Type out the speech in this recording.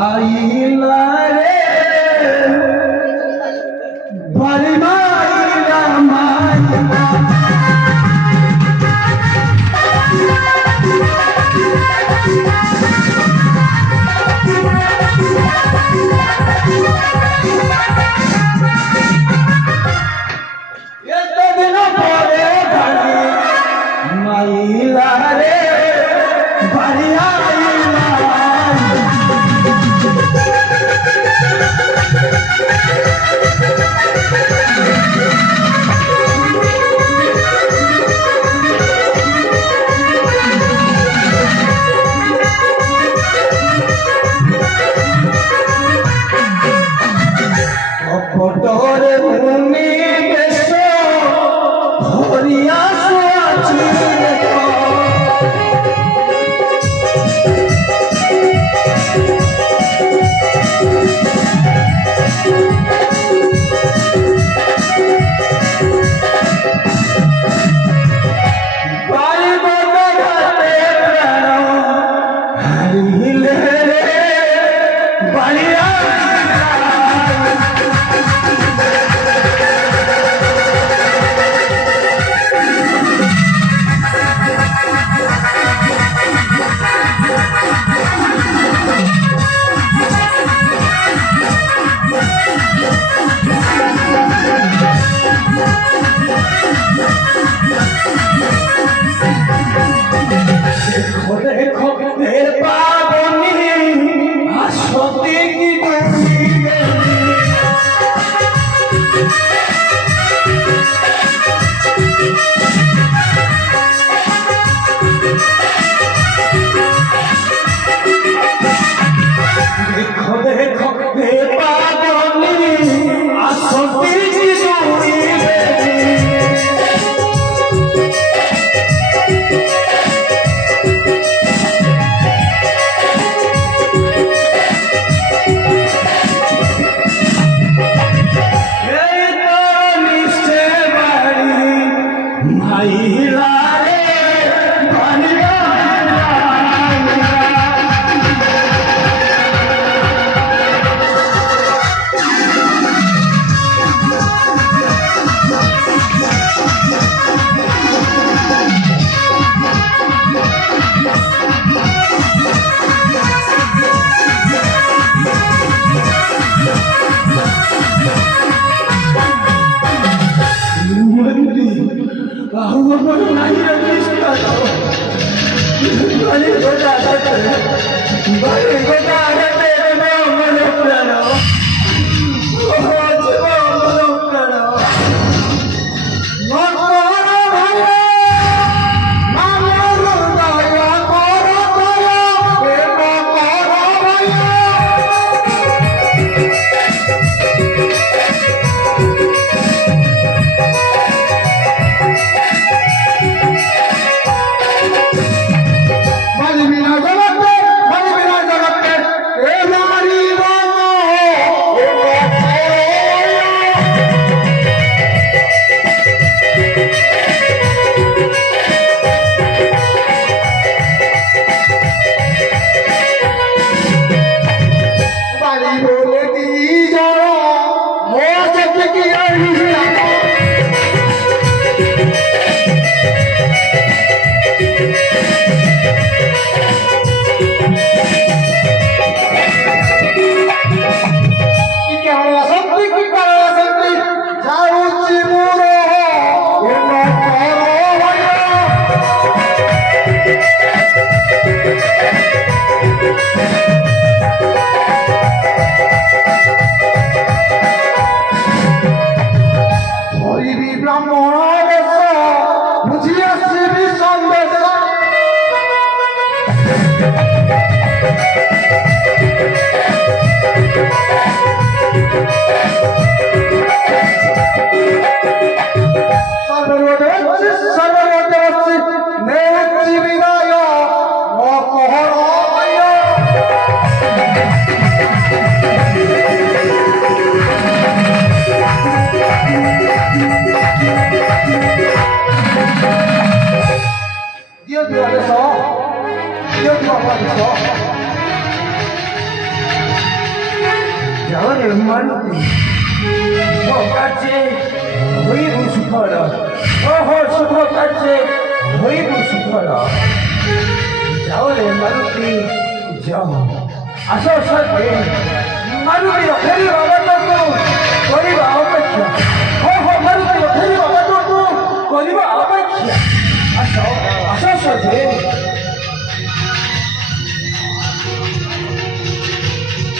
আইলা রে বাড়ি মাইলা মাইলা এতদিন পরে বাড়ি মাইলা রে বাড়ি আইলা অপটরে মুনি বেশ ধরিয়া শুয়াছি বাড়ি বদলাতে প্রাণ হারিলে বাড়ি দেখো এর পাবনি আসতে কি দেখো দেখো এর পাবনি আসতে কি মাইলা রে বানিয়া Io ti ho যাও রে মালতী শুভ কাজে হইব সুফল ওহো শুভ কাজে হইব সুফল যাও রে মালতী যাও আসো সাথে মালতী ফেরি বাবা